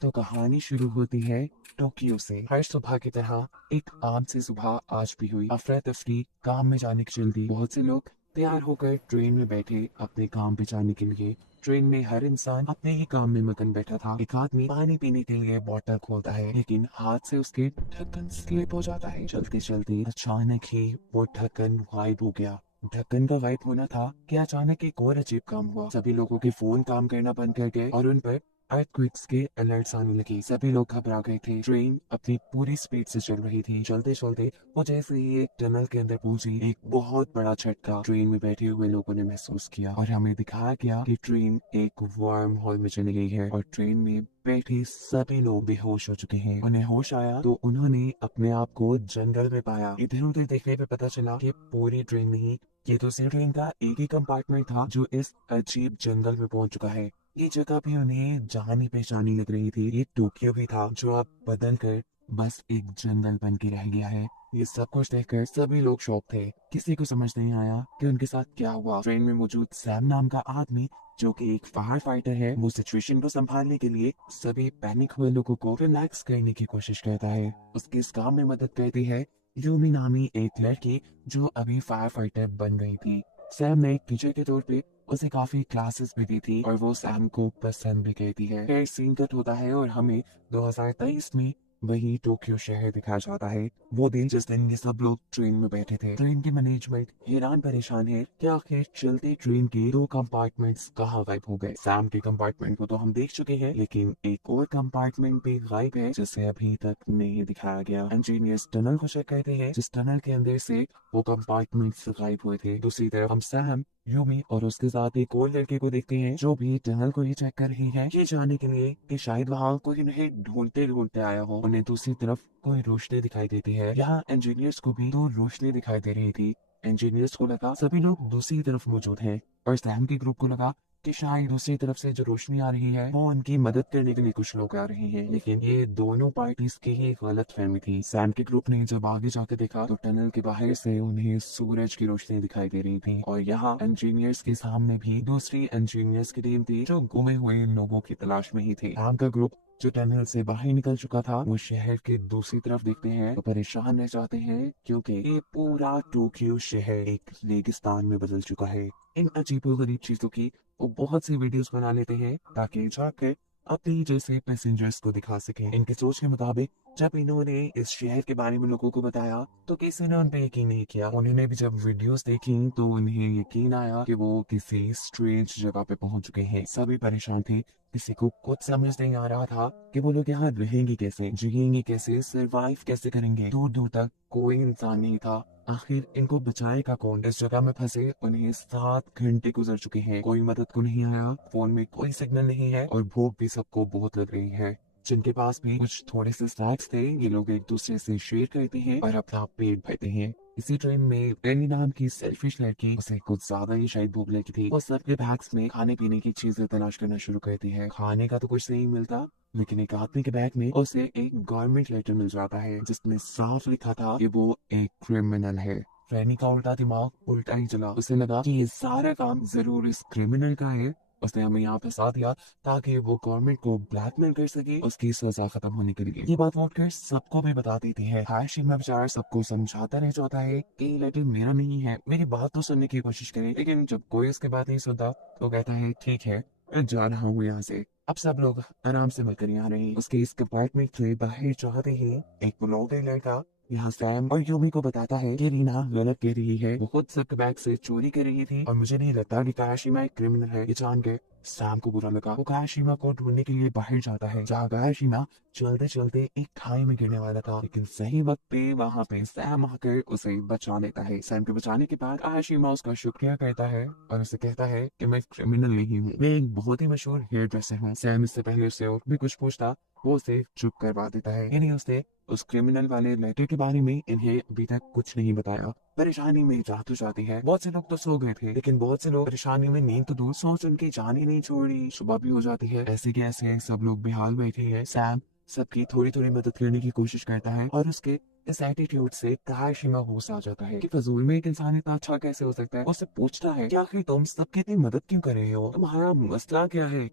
तो कहानी शुरू होती है टोक्यो से। हर सुबह की तरह एक आम सी सुबह आज भी हुई। अफरा तफरी काम में जाने की जल्दी। बहुत से लोग तैयार होकर ट्रेन में बैठे अपने काम पे जाने के लिए। ट्रेन में हर इंसान अपने ही काम में मगन बैठा था। एक आदमी पानी पीने के लिए बोतल खोलता है, लेकिन हाथ से उसके ढक्कन स्लिप हो जाता है। चलते चलते अचानक ही वो ढक्कन गायब हो गया। ढक्कन का गायब होना था कि अचानक एक और अजीब काम हुआ। सभी लोगों के फोन काम करना बंद कर गए और उन पर अर्थक्वेक्स के अलर्ट्स आने लगे। सभी लोग घबरा गए थे। ट्रेन अपनी पूरी स्पीड से चल रही थी। चलते चलते वो जैसे ही एक टनल के अंदर पहुंची, एक बहुत बड़ा झटका ट्रेन में बैठे हुए लोगों ने महसूस किया और हमें दिखाया गया कि ट्रेन एक वार्म हॉल में चली गई है और ट्रेन में बैठे सभी लोग बेहोश हो चुके हैं। उन्हें होश आया तो उन्होंने अपने आप को जंगल में पाया। इधर उधर देखने पे पता चला कि पूरी ट्रेन नहीं, ये दूसरी ट्रेन का एक ही कंपार्टमेंट था जो इस अजीब जंगल में पहुंच चुका है। ये जगह भी उन्हें जानी पहचानी लग रही थी। ये टोक्यो भी था जो अब बदल कर बस एक जंगल बन के रह गया है। ये सब कुछ देखकर सभी लोग शॉक थे। किसी को समझ नहीं आया कि उनके साथ क्या हुआ। ट्रेन में मौजूद सैम नाम का आदमी, जो कि एक फायर फाइटर है, वो सिचुएशन को संभालने के लिए सभी पैनिक हुए लोगों को रिलैक्स करने की कोशिश करता है। उसकी इस काम में मदद करती है यूमी नामी एक लड़की जो अभी फायर फाइटर बन गई थी। सैम ने एक टीचर के तौर पे उसे काफी क्लासेस भी दी थी और वो सैम को पसंद भी करती है। फिर सीन कट होता है और हमें 2023 में वही टोक्यो शहर दिखाया जाता है। वो दिन जिस दिन ये सब लोग ट्रेन में बैठे थे। ट्रेन की मैनेजमेंट हैरान परेशान है कि आखिर चलती ट्रेन के दो कंपार्टमेंट्स कहाँ गायब हो गए। सैम के कंपार्टमेंट को तो हम देख चुके हैं, लेकिन एक और कंपार्टमेंट भी गायब है जिसे अभी तक नहीं दिखाया गया। इंजीनियर्स टनल को चेक करते हैं, जिस टनल के अंदर से वो कंपार्टमेंट्स गायब हुए थे। दूसरी तरफ हम सैम, यूमी और उसके साथ एक और लड़के को देखते हैं जो भी टनल को ही चेक कर रही है, ये जानने के लिए कि शायद वहाँ कोई उन्हें ढूंढते ढूंढते आया हो। उन्हें दूसरी तरफ कोई रोशनी दिखाई देती है। यहाँ इंजीनियर्स को भी दो रोशनी दिखाई दे रही थी। इंजीनियर्स को लगा सभी लोग दूसरी तरफ मौजूद हैं और सैम के ग्रुप को लगा कि शायद दूसरी तरफ से जो रोशनी आ रही है वो उनकी मदद करने के लिए कुछ लोग आ रहे हैं। लेकिन ये दोनों पार्टीज की ही गलत फहमी थी। सैम के ग्रुप ने जब आगे जाकर देखा तो टनल के बाहर से उन्हें सूरज की रोशनी दिखाई दे रही थी और यहाँ इंजीनियर्स के सामने भी दूसरी इंजीनियर्स की टीम थी जो गुमे हुए लोगों की तलाश में ही थी। सैम का ग्रुप जो टनल से बाहर निकल चुका था, वो शहर के दूसरी तरफ देखते हैं तो परेशान रह जाते हैं, क्योंकि ये पूरा टोक्यो शहर एक रेगिस्तान में बदल चुका है। इन अजीबोगरीब चीजों की वो बहुत सी वीडियोस बना लेते हैं ताकि जाकर अपनी जैसे पैसेंजर्स को दिखा सकें। इनकी सोच के मुताबिक जब इन्होंने इस शहर के बारे में लोगों को बताया तो किसी ने उन पे यकीन नहीं किया। उन्होंने भी जब वीडियोस देखी तो उन्हें यकीन आया कि वो किसी स्ट्रेंज जगह पे पहुंच चुके हैं। सभी परेशान थे। किसी को कुछ समझ नहीं आ रहा था कि वो लोग यहाँ रहेंगे कैसे, जिएंगे कैसे, सरवाइव कैसे करेंगे। दूर दूर तक कोई इंसान नहीं था। आखिर इनको बचाएगा कौन। इस जगह में फंसे उन्हें 7 घंटे गुजर चुके हैं। कोई मदद को नहीं आया, फोन में कोई सिग्नल नहीं है और भूख भी सबको बहुत लग रही है। जिनके पास भी कुछ थोड़े से स्नैक्स थे, ये लोग एक दूसरे से शेयर करते हैं और अपना पेट भरते हैं। इसी ट्रेन में एनी नाम की सेल्फिश लड़की, उसे कुछ ज्यादा ही शायद भूख लगी थी, वो सबके बैग्स में खाने पीने की चीजें तलाश करना शुरू करती है। खाने का तो कुछ नहीं मिलता, लेकिन एक आदमी के बैग में उसे एक गवर्नमेंट लेटर मिल जाता है जिसमें साफ लिखा था कि वो एक क्रिमिनल है। रैनी का उल्टा दिमाग उल्टा ही चला। उसे लगा कि ये सारा काम जरूर इस क्रिमिनल का है। उसने हमें यहाँ फंसा दिया ताकि वो गवर्नमेंट को ब्लैकमेल कर सके उसकी सजा खत्म होने के लिए। ये बात वोटकर सबको भी बता देती है। हाशिमा बेचारा सबको समझाता रह जाता है कि ये लेटर मेरा नहीं है, मेरी बात तो सुनने की कोशिश करे, लेकिन जब कोई उसकी बात नहीं सुनता तो कहता है ठीक है, मैं जा रहा हूँ यहाँ से। अब सब लोग आराम से मिलकर यहाँ रहे। उसके इस कंपार्टमेंट से बाहर जाते ही एक बुलौटे लड़का यहाँ सैम और यूमी को बताता है कि रीना गलत कह रही है, वो खुद सबके बैग से चोरी कर रही थी और मुझे नहीं लगता कि काशिमा एक क्रिमिनल है। ये जान के सैम को बुरा लगा। वो काशिमा को ढूंढने के लिए बाहर जाता है, जहाँ काशिमा चलते चलते एक खाई में गिरने वाला था, लेकिन सही वक्त पे वहाँ पे सैम आकर उसे बचा लेता है। सैम के बचाने के बाद काशिमा उसका शुक्रिया करता है और उसे कहता है कि मैं क्रिमिनल नहीं हूँ, मैं एक बहुत ही मशहूर हेयर ड्रेसर हूँ। सैम इससे पहले उससे और भी कुछ पूछता, वो उसे चुप करवा देता है, यानी उसने उस क्रिमिनल वाले लेटर के बारे में इन्हें अभी तक कुछ नहीं बताया। परेशानी में जादू जाती है। बहुत से लोग तो सो गए थे, लेकिन बहुत से लोग परेशानी में नींद तो दूर, सोच उनकी जान ही नहीं छोड़ी। सुबह भी हो जाती है। ऐसे के ऐसे सब लोग बेहाल बैठे हैं। सैम सबकी थोड़ी थोड़ी मदद करने की कोशिश करता है और उसके इस एटीट्यूड से काशिमा गुस्सा आ जाता है कि फजूल में एक इंसान इतना अच्छा कैसे हो सकता है। उससे पूछता है कि आखिर तुम सबकी इतनी मदद क्यों कर रहे हो, तुम्हारा मसला क्या है।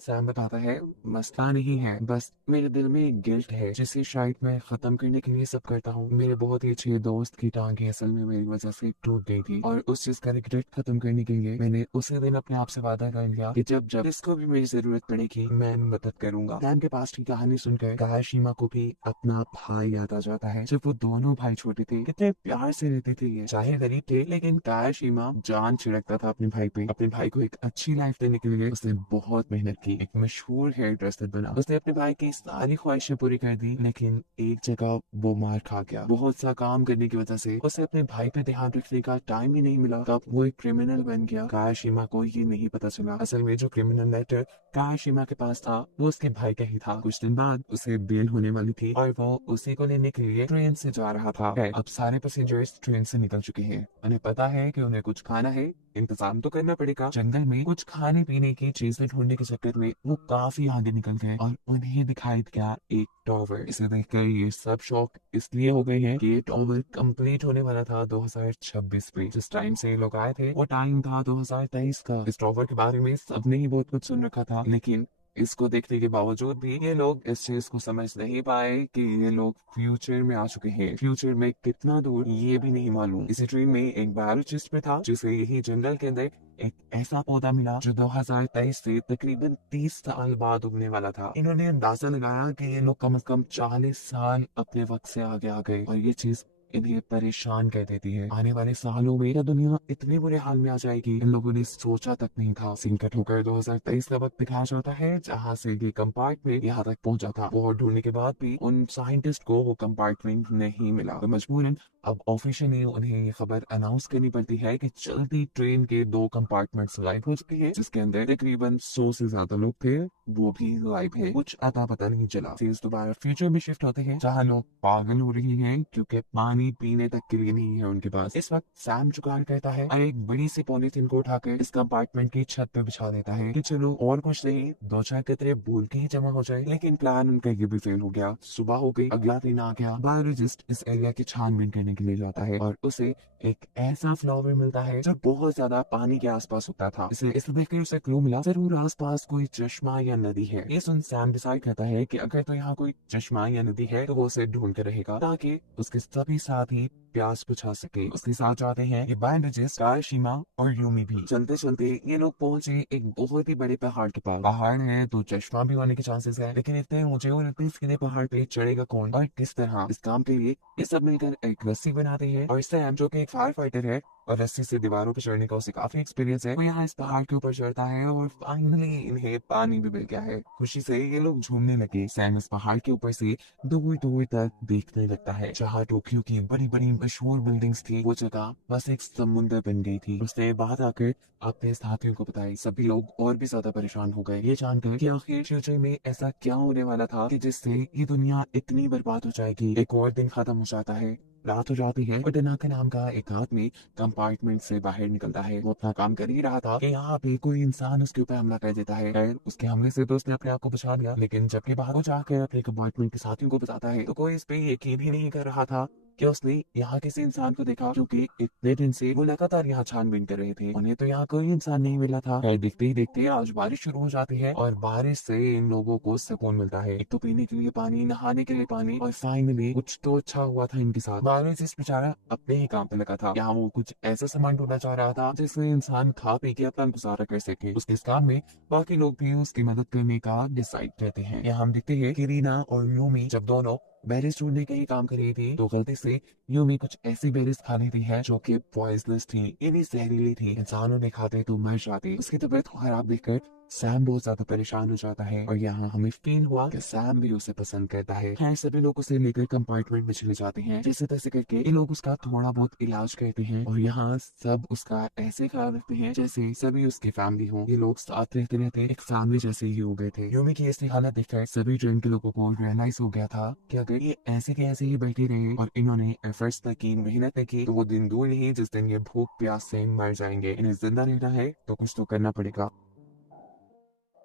सैम बताता है मसला नहीं है, बस मेरे दिल में एक गिल्ट है जिसे शायद मैं खत्म करने के लिए सब करता हूँ। मेरे बहुत ही अच्छे दोस्त की टांगे असल में मेरी वजह से टूट गई थी और उस चीज का रिग्रेट खत्म करने के लिए मैंने उसी दिन अपने आप से वादा कर लिया कि जब जब इसको भी मेरी जरूरत पड़ेगी मैं मदद करूंगा। सैम के पास की कहानी सुनकर काशिमा को भी अपना भाई याद आ जाता है। जब वो दोनों भाई छोटे थे कितने प्यार से रहते थे, ये चाहे गरीब थे लेकिन काशिमा जान छिड़कता था अपने भाई पे। अपने भाई को एक अच्छी लाइफ देने के लिए उसने बहुत मेहनत की, एक मशहूर हेयर ड्रेसर बना। उसने अपने भाई की सारी ख्वाहिशें पूरी कर दी लेकिन एक जगह वो मार खा गया। बहुत सा काम करने की वजह से उसे अपने भाई पे ध्यान रखने का टाइम ही नहीं मिला। तब वो एक क्रिमिनल बन गया। काशिमा को ये नहीं पता चला असल में जो क्रिमिनल लेटर काशिमा के पास था वो उसके भाई का ही था। कुछ दिन बाद उसे बेल होने वाली थी और वो उसी को लेने के लिए ट्रेन से जा रहा था। अब सारे पैसेंजर्स ट्रेन से निकल चुके हैं। उन्हें पता है कि उन्हें कुछ खाना है, इंतजाम तो करना पड़ेगा। जंगल में कुछ खाने पीने की चीजें ढूंढने के चक्कर में वो काफी आगे निकल गए और उन्हें दिखाई दिया एक टॉवर। इसे देखकर ये सब शौक इसलिए हो गए हैं कि ये टॉवर कंप्लीट होने वाला था 2026 में। जिस टाइम से ये लोग आए थे वो टाइम था 2023 का। इस टॉवर के बारे में सबने ही बहुत कुछ सुन रखा था लेकिन इसको देखने के बावजूद भी ये लोग इस चीज को समझ नहीं पाए कि ये लोग फ्यूचर में आ चुके हैं। फ्यूचर में कितना दूर ये भी नहीं मालूम। इसी ड्रीम में एक बायोलॉजिस्ट पे था जिसे यही जंगल के अंदर एक ऐसा पौधा मिला जो 2023 से तकरीबन 30 साल बाद उगने वाला था। इन्होंने अंदाजा लगाया कि ये लोग कम से कम 40 साल अपने वक्त से आगे आ गए और ये चीज इन्हें परेशान कर देती है। आने वाले सालों में यह दुनिया इतने बुरे हाल में आ जाएगी इन लोगों ने सोचा तक नहीं था। सीन कट होकर 2023 का वक्त दिखाया जाता है जहाँ से ये कंपार्टमेंट यहाँ तक पहुंचा था। बहुत ढूंढने के बाद भी उन साइंटिस्ट को वो कंपार्टमेंट नहीं मिला तो मजबूरन अब ऑफिशियली उन्हें ये खबर अनाउंस करनी पड़ती है कि चलती ट्रेन के 2 कंपार्टमेंट्स गायब हो चुके हैं जिसके अंदर तकरीबन 100 से ज्यादा लोग थे, वो भी गायब है। कुछ अता पता नहीं चला। सीन्स दोबारा फ्यूचर में शिफ्ट होते हैं जहाँ लोग पागल हो रहे हैं क्योंकि पानी पीने तक के लिए नहीं है उनके पास। इस वक्त सैम जुगाड़ कहता है और एक बड़ी सी पॉलीथीन को उठाकर इस कंपार्टमेंट की छत पे बिछा देता है कि चलो और कुछ नहीं 2-4 कतरे भूल के ही जमा हो जाए। लेकिन प्लान उनका ये भी फेल हो गया। सुबह हो गई, अगला दिन आ गया। बायोलॉजिस्ट इस एरिया की छानबीन करने के लिए जाता है और उसे एक ऐसा फ्लावर मिलता है जो बहुत ज्यादा पानी के आसपास होता था। इसे देखकर उसे क्लू मिला जरूर आसपास कोई चश्मा या नदी है। ये सुन सैम डिसाइड करता है कि अगर तो यहाँ कोई चश्मा या नदी है तो वो उसे ढूंढ कर रहेगा ताकि उसके सभी साथी प्यास बुझा सके। उसके साथ जाते हैं ये बायोलॉजिस्ट काशिमा और यूमी भी। चलते चलते ये लोग पहुंचे एक बहुत ही बड़े पहाड़ के पास। पहाड़ है तो चश्मा भी होने के चांसेस है लेकिन इतने ऊंचे और इतने सीधे पहाड़ पे चढ़ेगा कौन और किस तरह। इस काम के लिए ये सब मिलकर एक रस्सी बनाते हैं और सैम जो कि एक फायर फाइटर है और रस्सी से दीवारों पर चढ़ने का उसे काफी एक्सपीरियंस है, वो यहाँ इस पहाड़ के ऊपर चढ़ता है और फाइनली इन्हें पानी भी मिल गया है। खुशी से ये लोग झूमने लगे। सैम इस पहाड़ के ऊपर से दूर दूर तक देखने लगता है। जहाँ टोक्यो की बड़ी बड़ी मशहूर बिल्डिंग्स थी वो जगह बस एक समुंदर बन गई थी। उसने बाहर आकर अपने साथियों को बताई। सभी लोग और भी ज्यादा परेशान हो गए ये जानकर कि आखिर फ्यूचर में ऐसा क्या होने वाला था कि जिससे ये दुनिया इतनी बर्बाद हो जाएगी। एक और दिन खत्म हो जाता है, रात हो जाती है और डनाका नाम का एक आदमी कंपार्टमेंट से बाहर निकलता है। वो अपना काम कर ही रहा था कि यहाँ पे कोई इंसान उसके ऊपर हमला कर देता है। खैर उसके हमले से तो उसने अपने आप को बचा लिया लेकिन जबकि बाहर वो जाकर अपने कंपार्टमेंट के साथियों को बताता है तो कोई इस पे यकीन ही नहीं कर रहा था कि उसने यहाँ किसी इंसान को देखा क्योंकि इतने दिन से वो लगातार यहाँ छानबीन कर रहे थे। उन्हें तो यहाँ कोई इंसान नहीं मिला था। खैर देखते ही देखते आज बारिश शुरू हो जाती है और बारिश से इन लोगों को सुकून मिलता है। एक तो पीने के लिए पानी, नहाने के लिए पानी और फाइनली कुछ तो अच्छा हुआ था इनके साथ। बारिश इस बेचारा अपने ही काम पे लगा था। यहाँ वो कुछ ऐसा सामान ढूंढना चाह रहा था जिससे इंसान खा पी के अपना गुजारा कर सके। उसके इस काम में बाकी लोग भी उसकी मदद करने का डिसाइड करते हैं। यहाँ हम देखते हैं कि रीना और यूमी जब दोनों बेरीज ढूंढने का ही काम कर रही थी तो गलती से यूमी कुछ ऐसी बेरीज खा ली थी है जो कि पॉइजनस थी, यानी जहरीली थी। इंसानों ने खाते तो मर जाते। उसकी तबीयत खराब देखकर सैम बहुत ज्यादा परेशान हो जाता है और यहाँ हमें फील हुआ कि सैम भी उसे पसंद करता है। खैर सभी लोग उसे लेकर कंपार्टमेंट में चले जाते हैं। जैसे तैसे करके ये लोग उसका थोड़ा बहुत इलाज करते हैं और यहाँ सब उसका ऐसे ख्याल रखते हैं जैसे सभी उसकी फैमिली हो। ये लोग साथ रहते रहते एक फैमिली जैसे ही हो गए थे। यूमी की ऐसी हालत देखकर सभी ट्रेन के लोगों को रियलाइज हो गया था कि अगर ये ऐसे के ऐसे ही बैठे रहे और इन्होंने एफर्ट्स तक की, मेहनत तक की तो वो दिन दूर नहीं जिस दिन ये भूख प्यास से मर जाएंगे। इन्हें जिंदा रहना है तो कुछ तो करना पड़ेगा।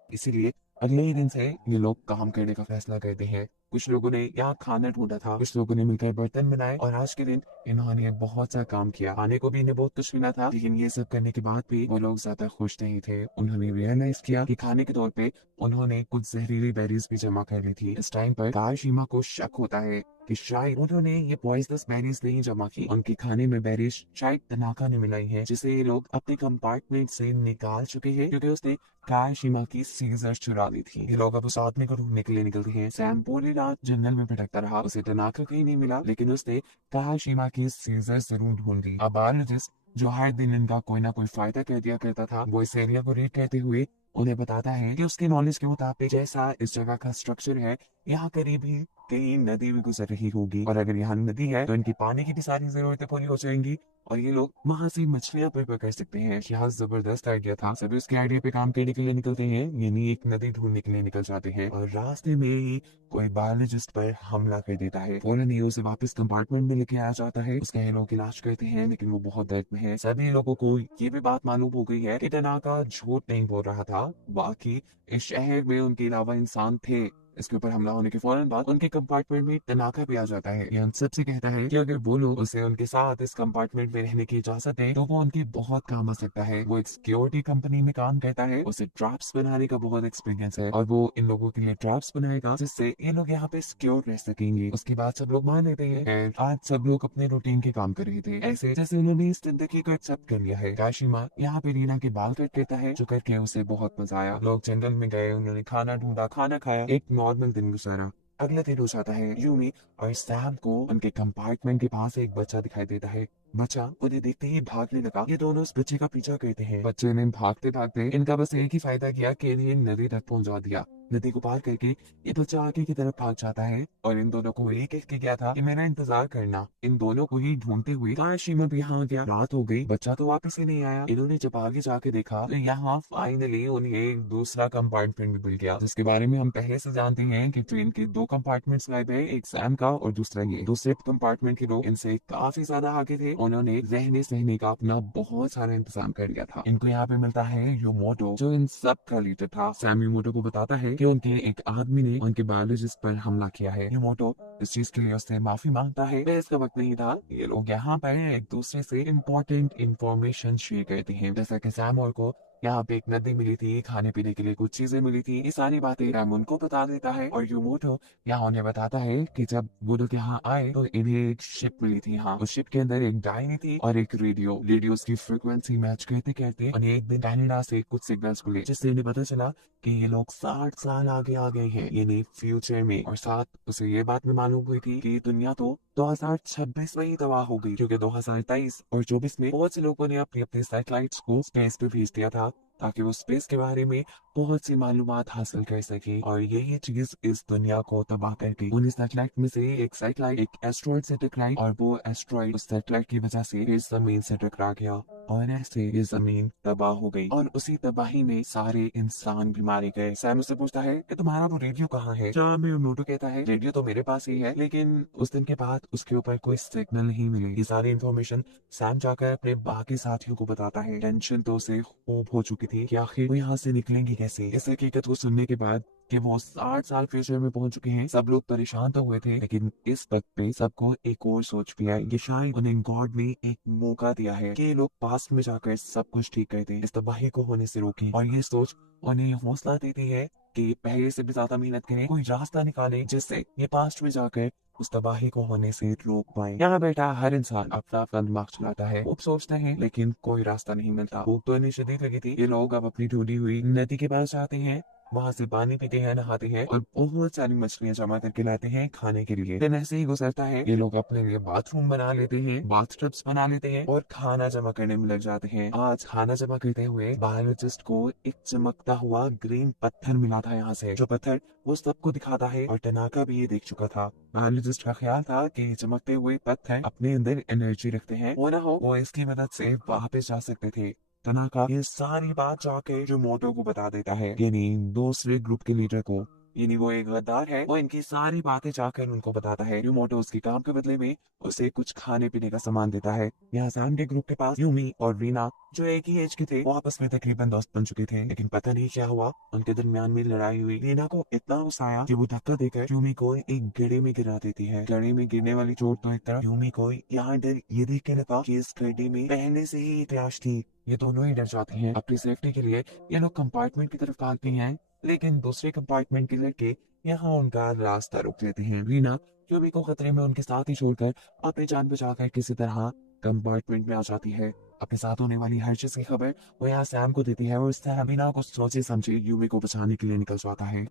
इसीलिए अगले ही दिन से ये लोग काम करने का फैसला करते हैं कुछ लोगों ने यहाँ खाना ढूंढा था, कुछ लोगों ने मिलकर बर्तन बनाए और आज के दिन इन्होंने बहुत सा काम किया। खाने को भी इन्हें बहुत कुछ मिला था, लेकिन ये सब करने के बाद भी वो लोग ज्यादा खुश नहीं थे। उन्होंने रियलाइज किया कि खाने के तौर पे उन्होंने कुछ जहरीली बेरीज भी जमा कर ली थी। इस टाइम पर काशिमा को शक होता है कि शायद उन्होंने ये पॉइजनस बेरीज नहीं जमा की, उनके खाने में बेरीज शायद तनाका ने मिलाई है, जिसे ये लोग अपने कंपार्टमेंट से निकाल चुके हैं क्योंकि उसने काशिमा की सीजर्स चुरा ली थी। ये लोग अब उस आदमी को ढूंढने के लिए निकलते हैं। सैम पूरी रात जंगल में भटकता रहा, उसे तनाका कहीं नहीं मिला, लेकिन उसने काशिमा की सीजर्स जरूर ढूंढ ली। अब बायोलॉजिस्ट जो हर दिन इनका कोई ना कोई फायदा कर दिया करता था, वो इस एरिया को रेड करते हुए उन्हें बताता है कि उसके नॉलेज के मुताबिक जैसा इस जगह का स्ट्रक्चर है, यहाँ करीब ही कहीं नदी भी गुजर रही होगी, और अगर यहाँ नदी है तो इनकी पानी की भी सारी जरूरतें पूरी हो जाएंगी और ये लोग वहां से मछलियां पकड़ सकते हैं। यहाँ जबरदस्त आइडिया था। सभी उसके आइडिया पे काम करने के लिए निकलते हैं, यानी एक नदी ढूंढने के लिए निकल जाते हैं, और रास्ते में ही कोई बायोलॉजिस्ट पर हमला कर देता है। फौरन ही उसे वापस कंपार्टमेंट में लेके आया जाता है। उसके ये लोग इलाज करते हैं, लेकिन वो बहुत दर्द में है। सभी लोगों को ये भी बात मालूम हो गई है कि तनाका झूठ नहीं बोल रहा था, बाकी इस शहर में उनके अलावा इंसान थे। इसके ऊपर हमला होने के फौरन बाद उनके कंपार्टमेंट में तनाका भी आ जाता है। ये उन सबसे कहता है कि अगर वो लोग उसे उनके साथ इस कंपार्टमेंट में रहने की इजाजत दें तो वो उनकी बहुत काम आ सकता है। वो एक सिक्योरिटी कंपनी में काम करता है, उसे ट्रैप्स बनाने का बहुत एक्सपीरियंस है और वो इन लोगों के लिए ट्रैप्स बनाएगा जिससे ये लोग यहाँ पे सिक्योर रह सकेंगे। उसके बाद सब लोग मान लेते हैं और आज सब लोग अपने रूटीन के काम कर रहे थे, ऐसे जैसे उन्होंने इस जिंदगी को एक्सेप्ट कर लिया है। काशिमा यहाँ पे रीना के बाल कट करता है, जो करके उसे बहुत मजा आया। लोग जंगल में गए, उन्होंने खाना ढूंढा, खाना खाया, एक नॉर्मल दिन गुजारा। अगले दिन हो जाता है। यूमी और सैम को उनके कंपार्टमेंट के पास एक बच्चा दिखाई देता है। बच्चा उन्हें देखते ही भागने लगा। ये दोनों उस बच्चे का पीछा करते हैं। बच्चे ने भागते भागते इनका बस एक ही फायदा किया कि इन्हें नदी तक पहुंचा दिया। नदी को पार करके ये बच्चा आगे की तरफ भाग जाता है और इन दोनों को ये कह के गया था कि मेरा इंतजार करना। इन दोनों को ही ढूंढते हुए काशिमा भी यहाँ गया। रात हो गई, बच्चा तो वापस ही नहीं आया। इन्होंने जब आगे जाके देखा तो यहाँ फाइनली उन्हें एक दूसरा कंपार्टमेंट भी मिल गया, जिसके बारे में हम पहले से जानते हैं कि ट्रेन के दो कंपार्टमेंट्स गायब है, एक सैम का और दूसरा ये। दूसरे कंपार्टमेंट के लोग इनसे काफी ज्यादा आगे थे, उन्होंने रहने सहने का अपना बहुत सारा इंतजाम कर लिया था। इनको यहाँ पे मिलता है योमोटो, जो इन सब का लीडर था। सैम योमोटो को बताता है कि उनके एक आदमी ने उनके बायोलॉजिस्ट पर हमला किया है। योमोटो इस चीज के लिए उससे माफी मांगता है। वह इसका वक्त नहीं था। ये लोग यहाँ पर एक दूसरे से इम्पोर्टेंट इंफॉर्मेशन शेयर करते हैं, जैसा कि सैम और को यहाँ पे एक नदी मिली थी, खाने पीने के लिए कुछ चीजें मिली थी। ये सारी बातें सैम उनको बता देता है और योमोटो यहाँ उन्हें बताता है कि जब वो लोग यहाँ आए तो इन्हें एक शिप मिली थी। हाँ, उस शिप के अंदर एक डायनी थी और एक रेडियो। रेडियोस की फ्रीक्वेंसी मैच करते करते उन्हें एक दिन कनाडा से कुछ सिग्नल्स मिले, जिससे इन्हें पता चला कि ये लोग 60 साल आगे आ गए हैं, यानी फ्यूचर में। और साथ उसे ये बात भी मालूम हुई थी कि दुनिया तो 2026 में ही तबाह हो गई, क्योंकि 2023 और 24 में बहुत से लोगों ने अपनी अपनी सैटेलाइट्स को स्पेस पे भेज दिया था ताकि वो स्पेस के बारे में बहुत सी मालूमात हासिल कर सके। और यही चीज इस दुनिया को तबाह कर गई। उन सैटेलाइट में से एक सैटेलाइट एक एस्ट्रॉइड से टकराई और वो एस्ट्रॉइड उस सैटेलाइट की वजह से इस जमीन से टकरा गया और ऐसे ये जमीन तबाह हो गई और उसी तबाही में सारे इंसान भी मारे गए। सैम उससे पूछता है कि तुम्हारा वो रेडियो कहाँ है? जहाँ योमोटो कहता है रेडियो तो मेरे पास ही है, लेकिन उस दिन के बाद उसके ऊपर कोई सिग्नल नहीं मिली। ये सारी इन्फॉर्मेशन सैम जाकर अपने बाकी साथियों को बताता है। टेंशन तो उसे खूब हो चुकी थी कि आखिर वो यहाँ से निकलेंगी कैसे। इस हकीकत को सुनने के बाद कि वो 60 साल फ्यूचर में पहुंच चुके हैं, सब लोग परेशान तो हुए थे, लेकिन इस वक्त पे सबको एक और सोच भी आई कि शायद उन्हें गॉड ने एक मौका दिया है कि ये लोग पास्ट में जाकर सब कुछ ठीक कर दें, इस तबाही को होने से रोकें। और ये सोच उन्हें हौसला देती है कि पहले से भी ज्यादा मेहनत करें, कोई रास्ता निकालें जिससे ये पास्ट में जाकर उस तबाही को होने से रोक पाए। यहाँ बैठा हर इंसान अपना अपना दिमाग चलाता है, खूब सोचते हैं, लेकिन कोई रास्ता नहीं मिलता। भूख तो इन्हें शदीद लगी थी। ये लोग अब अपनी ढूंढी हुई नदी के पास जाते हैं, वहां से पानी पीते हैं, नहाते हैं और बहुत सारी मछलियां जमा करके लाते हैं खाने के लिए। दिन ऐसे ही गुजरता है। ये लोग अपने लिए बाथरूम बना लेते हैं, बाथटब्स बना लेते हैं और खाना जमा करने में लग जाते हैं। आज खाना जमा करते हुए बायोलॉजिस्ट को एक चमकता हुआ ग्रीन पत्थर मिला था यहाँ से, जो पत्थर वो सबको दिखाता है और टनाका भी ये देख चुका था। बायोलॉजिस्ट का ख्याल था कि चमकते हुए पत्थर अपने अंदर एनर्जी रखते हैं, वो ना हो वो इसकी मदद से वापस जा सकते थे। तनाका ये सारी बात जाके योमोटो को बता देता है, यानी दूसरे ग्रुप के लीडर को। यानी वो एक गद्दार है। वो इनकी सारी बातें जाकर उनको बताता है। यूमोटो उसके काम के बदले में उसे कुछ खाने पीने का सामान देता है। यहाँ सैम के ग्रुप के पास यूमी और रीना जो एक ही एज के थे वो आपस में तकरीबन दोस्त बन चुके थे, लेकिन पता नहीं क्या हुआ उनके दरमियान में लड़ाई हुई। रीना को इतना गुस्सा आया कि वो धक्का देकर यूमी को एक गड्ढे में गिरा देती है। गड्ढे में गिरने वाली चोट तो एक तरफ यूमी को यहाँ डर ये देख के लगा कि इस गड्ढे में पहले से ही एक लाश थी। ये दोनों ही डर जाते हैं। अपनी सेफ्टी के लिए ये लोग कंपार्टमेंट की तरफ भागते हैं, लेकिन दूसरे कंपार्टमेंट के लड़के यहाँ उनका रास्ता रोक लेते हैं। रीना यूमी को खतरे में उनके साथ ही छोड़कर अपनी जान बचाकर किसी तरह कंपार्टमेंट में आ जाती है। अपने साथ होने वाली हर चीज की खबर वो यहाँ सैम को देती है और सैम बिना कुछ सोचे समझे यूमी को बचाने के लिए निकल जाता है।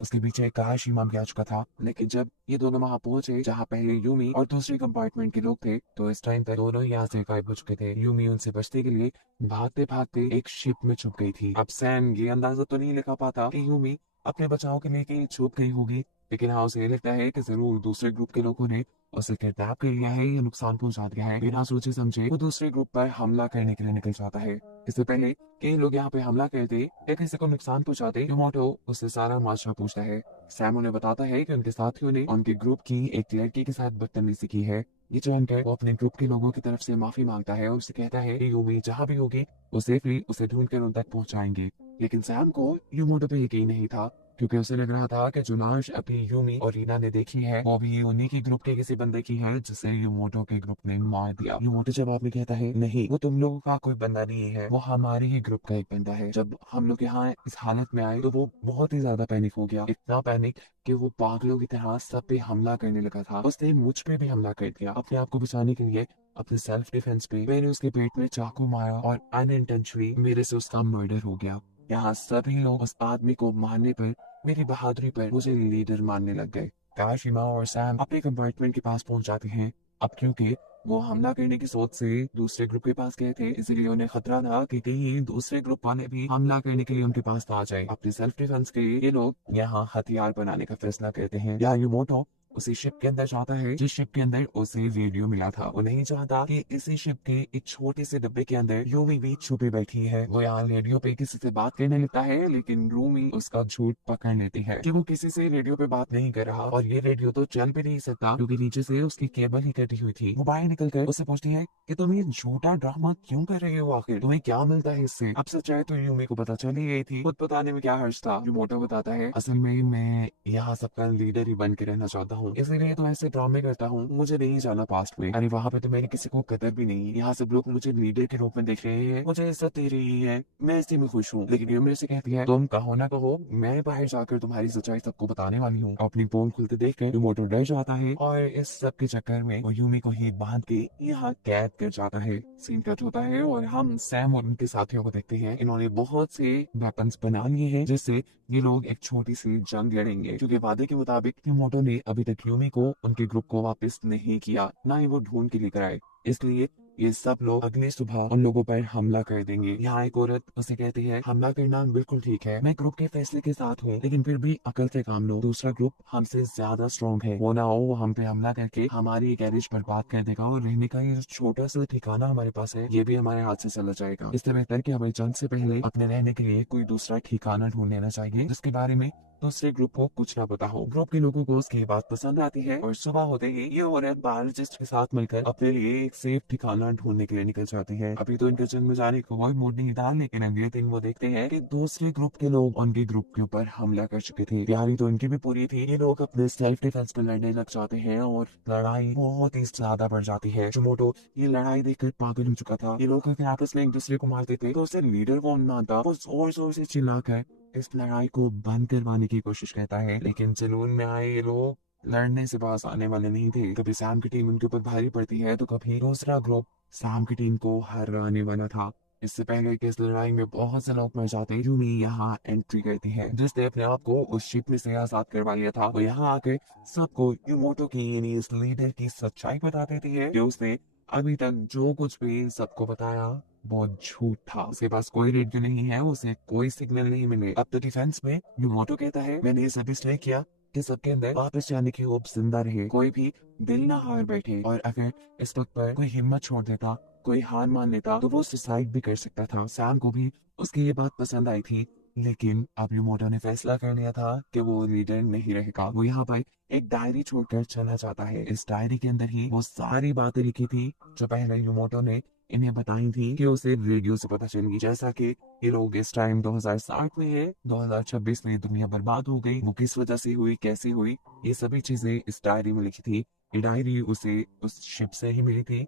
उसके पीछे एक कार शीमा भी आ चुका था, लेकिन जब ये दोनों वहां पहुंचे जहाँ पहले यूमी और दूसरे कंपार्टमेंट के लोग थे, तो इस टाइम तक दोनों ही यहाँ से गायब हो चुके थे। यूमी उनसे बचने के लिए भागते भागते एक शिप में छुप गई थी। अब सैम ये अंदाजा तो नहीं लगा पाता कि यूमी अपने बचाव के लिए कहीं छुप गई होगी, लेकिन हाँ उसे लगता है कि जरूर दूसरे ग्रुप के लोगों ने उसे किडनैप कर लिया है या नुकसान पहुंचा दिया है। बिना सोचे समझे वो दूसरे ग्रुप पर हमला करने के लिए निकल जाता है। इससे पहले कई लोग यहाँ पे हमला करते या किसी को नुकसान पहुंचाते, यूमोटो उससे सारा माजरा पूछता है। सैम उन्हें बताता है कि उनके साथियों ने उनके ग्रुप की एक लड़की के साथ बदतमीजी की है। ये जानकर वो अपने ग्रुप के लोगों की तरफ से माफी मांगता है और उसे कहता है कि यूमी जहाँ भी होगी वो सेफली उसे ढूंढ कर उन तक पहुंचाएंगे। लेकिन सैम को यूमोटो पे यकीन नहीं था, क्योंकि उसे लग रहा था कि जो लाश अभी यूमी और रीना ने देखी है वो भी उन्हीं की ग्रुप के किसी बंदे की है जिसे यूमोटो के ग्रुप ने मार दिया। यूमोटो जवाब में कहता है, नहीं वो तुम लोगों का कोई बंदा नहीं है, वो हमारे ही ग्रुप का एक बंदा है। जब हम लोग यहाँ इस हालत में आए तो वो बहुत ही ज्यादा पैनिक हो गया, इतना पैनिक कि वो पागलों की तरह सब पे हमला करने लगा था। उसने मुझ पे भी हमला कर दिया। अपने आप को बचाने के लिए अपने सेल्फ डिफेंस पे मैंने उसके पेट में चाकू मारा और अनइंटेंशनली मेरे से उसका मर्डर हो गया। यहाँ सभी लोग उस आदमी को मारने पर, मेरी बहादुरी पर मुझे लीडर मानने लग गए। काशिमा और सैम अपने कंपार्टमेंट के पास पहुंच जाते हैं। अब क्योंकि वो हमला करने की सोच से दूसरे ग्रुप के पास गए थे, इसलिए उन्हें खतरा था कि कहीं दूसरे ग्रुप वाले भी हमला करने के लिए उनके पास आ जाए। अपनी सेल्फ डिफेंस के लिए ये लोग यहाँ हथियार बनाने का फैसला करते हैं। यहाँ यूमोटो उसी शिप के अंदर जाता है जिस शिप के अंदर उसे रेडियो मिला था। वो नहीं चाहता कि इसी शिप के एक छोटे से डब्बे के अंदर यूमी भी छुपी बैठी है। वो यहाँ रेडियो पे किसी से बात करने लगता है, लेकिन रूमी उसका झूठ पकड़ लेती है कि वो किसी से रेडियो पे बात नहीं कर रहा और ये रेडियो तो चल भी नहीं सकता क्योंकि नीचे से उसकी केबल ही कटी हुई थी। वो बाहर निकलकर उससे पूछती है कि तुम ये झूठा ड्रामा क्यों कर रहे हो, आखिर तुम्हें क्या मिलता है इससे। अब सच्चाई तो यूमी को पता चल ही गई थी, खुद बताने में क्या हर्ज था। यूमोटो बताता है, असल में मैं यहाँ सबका लीडर ही बन के रहना चाहता हूँ, इसीलिए तो ऐसे ड्रामे करता हूँ। मुझे नहीं जाना पास्ट में। अरे वहाँ पे तो मैंने किसी को कदर भी नहीं। यहाँ सब लोग मुझे लीडर के रूप में देख रहे हैं, मुझे इज्जत दे रही है, मैं इसी में खुश हूँ। लेकिन ये मेरे से कहती है, तुम कहो ना कहो मैं बाहर जाकर तुम्हारी सच्चाई सबको बताने वाली हूँ। अपनी पोल खुलते देख कर यूमोटो डर जाता है और इस सब के चक्कर में वो यूमी को ही बांध के यहाँ कैद कर जाता है। सीन कट होता है और हम सैम और उनके साथियों को देखते हैं। इन्होंने बहुत से वेपन्स बना लिए हैं जिससे ये लोग एक छोटी सी जंग लड़ेंगे, क्योंकि वादे के मुताबिक यूमोटो ने अभी तक यूमी को उनके ग्रुप को वापस नहीं किया, ना ही वो ढूंढ के लेकर आए। इसलिए ये सब लोग अगली सुबह उन लोगों पर हमला कर देंगे। यहाँ एक औरत उसे कहती है, हमला करना बिल्कुल ठीक है, मैं ग्रुप के फैसले के साथ हूँ, लेकिन फिर भी अकल से काम लो। दूसरा ग्रुप हमसे ज्यादा स्ट्रॉन्ग है, वो ना हो वो हम पे हमला करके हमारी गैरेज बर्बाद कर देगा और रहने का ये छोटा सा ठिकाना हमारे पास है ये भी हमारे हाथ से चला जाएगा। इससे बेहतर कि हमें जंग से पहले अपने रहने के लिए कोई दूसरा ठिकाना ढूंढ लेना चाहिए जिसके बारे में दूसरे ग्रुप को कुछ ना पता हो। ग्रुप के लोगों को उसकी बात पसंद आती है और सुबह होते ही ये औरत बायोलॉजिस्ट के साथ मिलकर अपने लिए एक सेफ ठिकाना ढूंढने के लिए निकल जाती है। अभी तो इनके जंग में जाने को कोई मूड नहीं था, लेकिन अगले दिन वो देखते हैं कि दूसरे ग्रुप के लोग उनके ग्रुप के ऊपर हमला कर चुके थे। तैयारी तो इनकी भी पूरी थी, ये लोग अपने सेल्फ डिफेंस में लड़ने लग जाते हैं और लड़ाई बहुत ही ज्यादा बढ़ जाती है। यूमोटो ये लड़ाई देखकर पागल हो चुका था। ये लोग अगर आपस में एक दूसरे को मारते थे तो उसे लीडर कौन मानता। वो जोर जोर से चिल्लाकर इस लड़ाई को बंद करवाने की कोशिश करता है, लेकिन जुनून में आए ये लोग लड़ने से पास आने वाले नहीं थे। कभी सैम की टीम उनके ऊपर भारी पड़ती है तो कभी दूसरा ग्रुप सैम की टीम को हराने वाला था। इससे पहले कि इस लड़ाई में बहुत से लोग मर जाते, यूमी यहाँ एंट्री करती है, जिसने अपने आप को उस शिप में से आजाद करवा लिया था। वो यहाँ आकर सबको यूमोटो की यानी इस लीडर की सच्चाई बता देती है कि उसने अभी तक जो कुछ भी सबको बताया वो झूठ था। उसके पास कोई रेडियो नहीं है, उसे कोई सिग्नल नहीं मिले। अब तो डिफेंस में यूमोटो कहता है, मैंने ये सब इसलिए किया कि सबके अंदर वापस जाने की होप जिंदा रहे, कोई भी दिल ना हार बैठे, और अगर इस वक्त पर कोई हिम्मत छोड़ देता, कोई हार मान लेता तो वो सुसाइड भी कर सकता था। सैम को भी उसकी ये बात पसंद आई थी, लेकिन अब युमोटो ने फैसला कर लिया था कि वो लीडर नहीं रहेगा। वो यहाँ पर एक डायरी छोड़कर चला जाता है। इस डायरी के अंदर ही वो सारी बातें लिखी थी जो पहले युमोटो ने इन्हें बताई थी कि उसे रेडियो से पता चली। जैसा कि ये लोग इस टाइम 2060 में है, 2026 में दुनिया बर्बाद हो गई, वो किस वजह से हुई, कैसे हुई, ये सभी चीजें इस डायरी में लिखी थी। ये डायरी उसे उस शिप से ही मिली थी।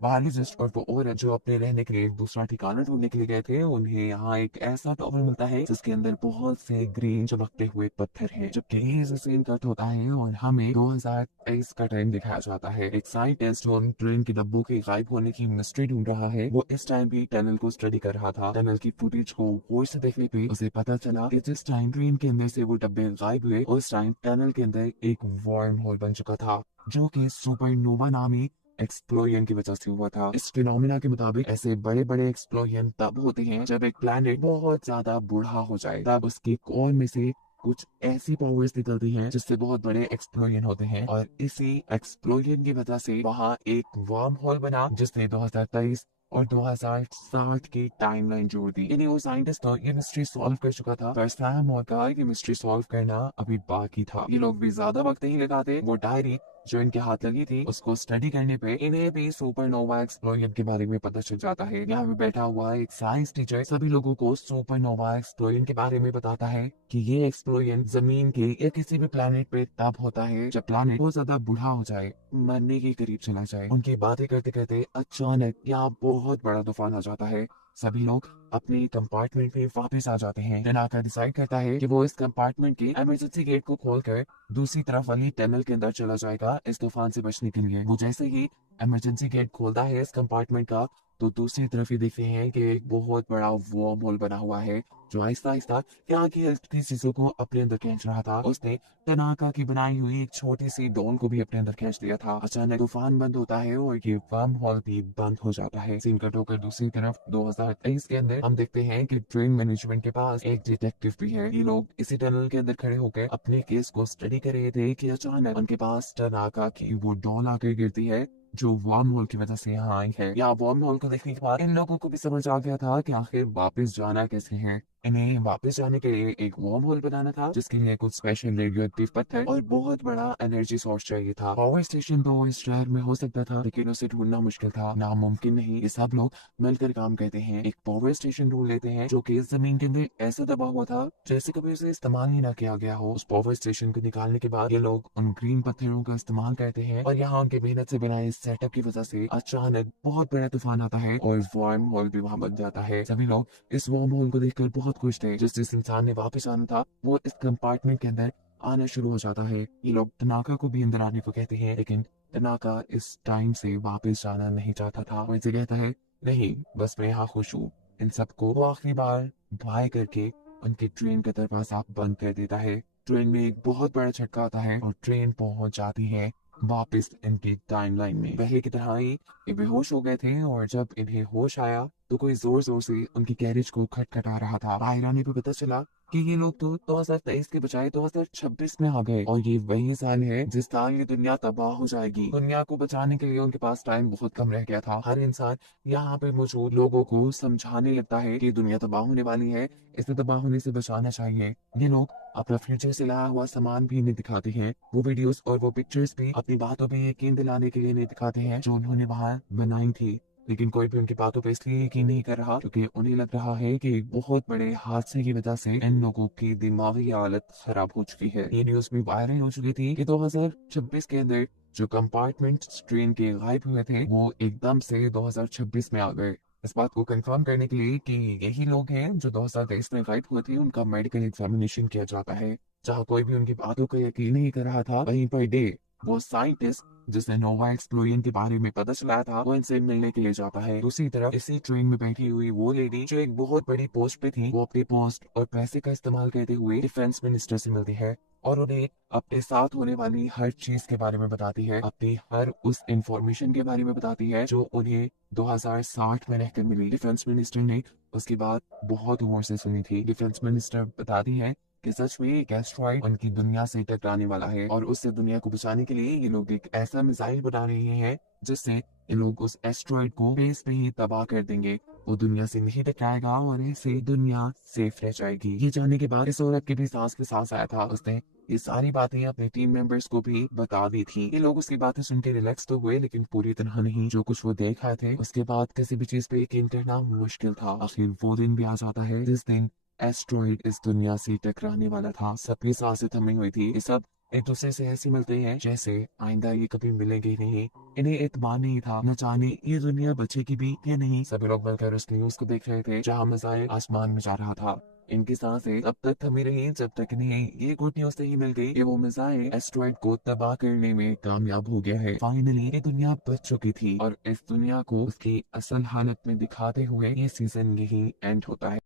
बायोलॉजिस्ट और वो और जो अपने रहने के लिए एक दूसरा ठिकाना ढूंढने के लिए गए थे, उन्हें यहाँ एक ऐसा टॉवर मिलता है जिसके अंदर बहुत से ग्रीन चमकते हुए पत्थर हैं जो ग्लेज से कट होता है और हमें 2023 का टाइम दिखाया जाता है। एक साइंटिस्ट जो ट्रेन के डब्बों के गायब होने की मिस्ट्री ढूंढ रहा है, वो इस टाइम भी टनल को स्टडी कर रहा था। टनल की फुटेज को गौर से देखने पे उसे पता चला कि जिस टाइम ट्रेन के अंदर से वो डब्बे गायब हुए, उस टाइम टनल के अंदर एक वर्म होल बन चुका था जो कि सुपरनोवा नामी एक्सप्लोजन की वजह से हुआ था। इस फिनोमिना के मुताबिक ऐसे बड़े बड़े एक्सप्लोजन तब होते हैं जब एक प्लैनेट बहुत ज्यादा बूढ़ा हो जाए, तब उसकी कोर में से कुछ ऐसी पावर्स निकलती हैं जिससे बहुत बड़े एक्सप्लोजन होते हैं। और इसी एक्सप्लोजन की वजह से वहाँ एक वर्म होल बना जिसने 2023 और 2060 की टाइमलाइन जोड़ दी। यानी वो साइंटिस्ट तो ये मिस्ट्री सॉल्व कर चुका था, पर सैम और का ये मिस्ट्री सॉल्व करना अभी बाकी था। ये लोग भी ज्यादा वक्त नहीं लगाते। वो डायरी जो इनके हाथ लगी थी उसको स्टडी करने पे इन्हें भी सुपरनोवा एक्सप्लोजन के बारे में पता चल जाता है। यहाँ पे बैठा हुआ एक साइंस टीचर सभी लोगों को सुपरनोवा एक्सप्लोजन के बारे में बताता है कि ये एक्सप्लोजन जमीन के या किसी भी प्लेनेट पे तब होता है जब प्लेनेट बहुत ज्यादा बूढ़ा हो जाए, मरने के करीब चला जाए। उनकी बातें करते करते अचानक यहाँ बहुत बड़ा तूफान आ जाता है। सभी लोग अपने कंपार्टमेंट में वापस आ जाते हैं। टनाका डिसाइड करता है कि वो इस कंपार्टमेंट के इमरजेंसी गेट को खोलकर दूसरी तरफ वाली टनल के अंदर चला जाएगा इस तूफान से बचने के लिए। वो जैसे ही इमरजेंसी गेट खोलता है इस कंपार्टमेंट का, तो दूसरी तरफ ही देखते हैं कि एक बहुत बड़ा वर्म होल बना हुआ है जो आहिस्ता आहिस्ता यहाँ की हल्की चीजों को अपने अंदर खींच रहा था। उसने टनाका की बनाई हुई एक छोटी सी डोल को भी अपने अंदर खींच लिया था। अचानक तूफान बंद होता है और ये वर्म होल भी बंद हो जाता है। सीन कट होकर दूसरी तरफ 2023 के अंदर हम देखते हैं कि ट्रेन मैनेजमेंट के पास एक डिटेक्टिव भी है। ये लोग इसी टनल के अंदर खड़े होकर अपने केस को स्टडी कर रहे थे कि अचानक उनके पास टनाका की वो डोल आकर गिरती है जो वर्म होल की वजह से यहाँ आई है। यहाँ वर्म होल को देखने के बाद इन लोगों को भी समझ आ गया था कि आखिर वापस जाना कैसे है। इन्हें वापस जाने के लिए एक वर्म होल बनाना था जिसके लिए कुछ स्पेशल रेडियो एक्टिव पत्थर और बहुत बड़ा एनर्जी सोर्स चाहिए था। पावर स्टेशन तो इस शहर में हो सकता था लेकिन उसे ढूंढना मुश्किल था, नामुमकिन नहीं। ये सब लोग मिलकर काम करते हैं, एक पावर स्टेशन ढूंढ लेते हैं जो कि जमीन के अंदर ऐसा दबा हुआ था जैसे कभी उसे इस्तेमाल ही ना किया गया हो। उस पावर स्टेशन को निकालने के बाद ये लोग उन ग्रीन पत्थरों का इस्तेमाल करते हैं और यहाँ उनके मेहनत से बनाए इस सेटअप की वजह से अचानक बहुत बड़ा तूफान आता है और वर्म होल भी वहां बन जाता है। सभी लोग इस वर्म होल को देखकर बहुत खुश थे। जिस इंसान ने वापस आना था वो इस कंपार्टमेंट के अंदर आना शुरू हो जाता है। ये लोग टनाका को भी अंदर आने को कहते हैं लेकिन टनाका इस टाइम से वापस जाना नहीं चाहता था। वो इनसे कहता है नहीं, बस मैं यहाँ खुश हूँ। इन सबको वो आखिरी बार बाय करके उनकी ट्रेन का दरवाजा बंद कर देता है। ट्रेन में एक बहुत बड़ा झटका आता है और ट्रेन पहुंच जाती है वापस इनकी टाइमलाइन में। पहले की तरह ही ये बेहोश हो गए थे और जब इन्हें होश आया तो कोई जोर जोर से उनकी कैरेज को खटखटा रहा था। बाहर आने पे पता चला कि ये लोग तो 2023 के बजाय 2026 में आ गए और ये वही साल है जिस साल ये दुनिया तबाह हो जाएगी। दुनिया को बचाने के लिए उनके पास टाइम बहुत कम रह गया था। हर इंसान यहाँ पे मौजूद लोगों को समझाने लगता है कि दुनिया तबाह होने वाली है, इसे तबाह होने से बचाना चाहिए। ये लोग अपना फ्यूचर से लाया हुआ सामान भी नहीं दिखाते हैं, वो वीडियोस और वो पिक्चर्स भी अपनी बातों पे यकीन दिलाने के लिए नहीं दिखाते हैं जो उन्होंने वहां बनाई थी। लेकिन कोई भी उनकी बातों पे इसलिए यकीन नहीं कर रहा क्योंकि उन्हें लग रहा है कि एक बहुत बड़े हादसे की वजह से इन लोगों की दिमागी हालत खराब हो चुकी है। ये न्यूज भी वायरल हो चुकी थी कि 2026 के अंदर जो कंपार्टमेंट ट्रेन के गायब हुए थे वो एकदम से 2026 में आ गए। इस बात को कंफर्म करने के लिए कि यही लोग हैं जो 2023 में गायब हुए थे, उनका मेडिकल एग्जामिनेशन किया जाता है। जहाँ कोई भी उनकी बातों को यकीन नहीं कर रहा था, वहीं पर डे वो साइंटिस्ट जिसने नोवा एक्सप्लोजन के बारे में पता चलाया था वो इनसे मिलने के लिए जाता है। दूसरी तरफ इसी ट्रेन में बैठी हुई वो लेडी जो एक बहुत बड़ी पोस्ट पे थी, वो अपने पोस्ट और पैसे का इस्तेमाल करते हुए डिफेंस मिनिस्टर से मिलती है और उन्हें अपने साथ होने वाली हर चीज के बारे में बताती है, अपनी हर उस इंफॉर्मेशन के बारे में बताती है जो उन्हें 2060 में रहकर मिली। डिफेंस मिनिस्टर ने उसकी बात बहुत गौर से सुनी थी। डिफेंस मिनिस्टर बताती है कि सच में एक एस्ट्रॉइड उनकी दुनिया से टकराने वाला है और उससे दुनिया को बचाने के लिए ये लोग एक ऐसा मिसाइल बना रहे हैं जिससे ये लोग उस एस्ट्रॉइड को स्पेस में ही तबाह कर देंगे। वो दुनिया से नहीं टकराएगा और ऐसे दुनिया सेफ रह जाएगी। ये जानने के बाद इस औरत के भी सांस पे सांस आया था। उसने ये सारी बातें अपने टीम मेंबर्स को भी बता दी थी। ये लोग उसकी बातें सुन के रिलैक्स तो हुए, लेकिन पूरी तरह नहीं। जो कुछ वो देख रहे थे उसके बाद किसी भी चीज पे यकीन करना मुश्किल था। आखिर वो दिन भी आ जाता है जिस दिन एस्ट्रॉइड इस दुनिया से टकराने वाला था। सबकी सांसें थमी हुई थी। ये सब एक दूसरे से ऐसे मिलते हैं जैसे आइंदा ये कभी मिलेंगे ही नहीं। इन्हें एतबार नहीं था, न जाने ये दुनिया बचेगी भी या नहीं। सभी लोग मिलकर उस न्यूज को देख रहे थे जहां मिसाइल आसमान में जा रहा था। इनकी सांसें तब तक थमी रही जब तक नहीं ये गुड न्यूज नहीं मिल गई कि वो मिसाइल एस्ट्रॉइड को तबाह करने में कामयाब हो गया है। फाइनली ये दुनिया बच चुकी थी और इस दुनिया को उसकी असल हालत में दिखाते हुए ये सीजन यही एंड होता है।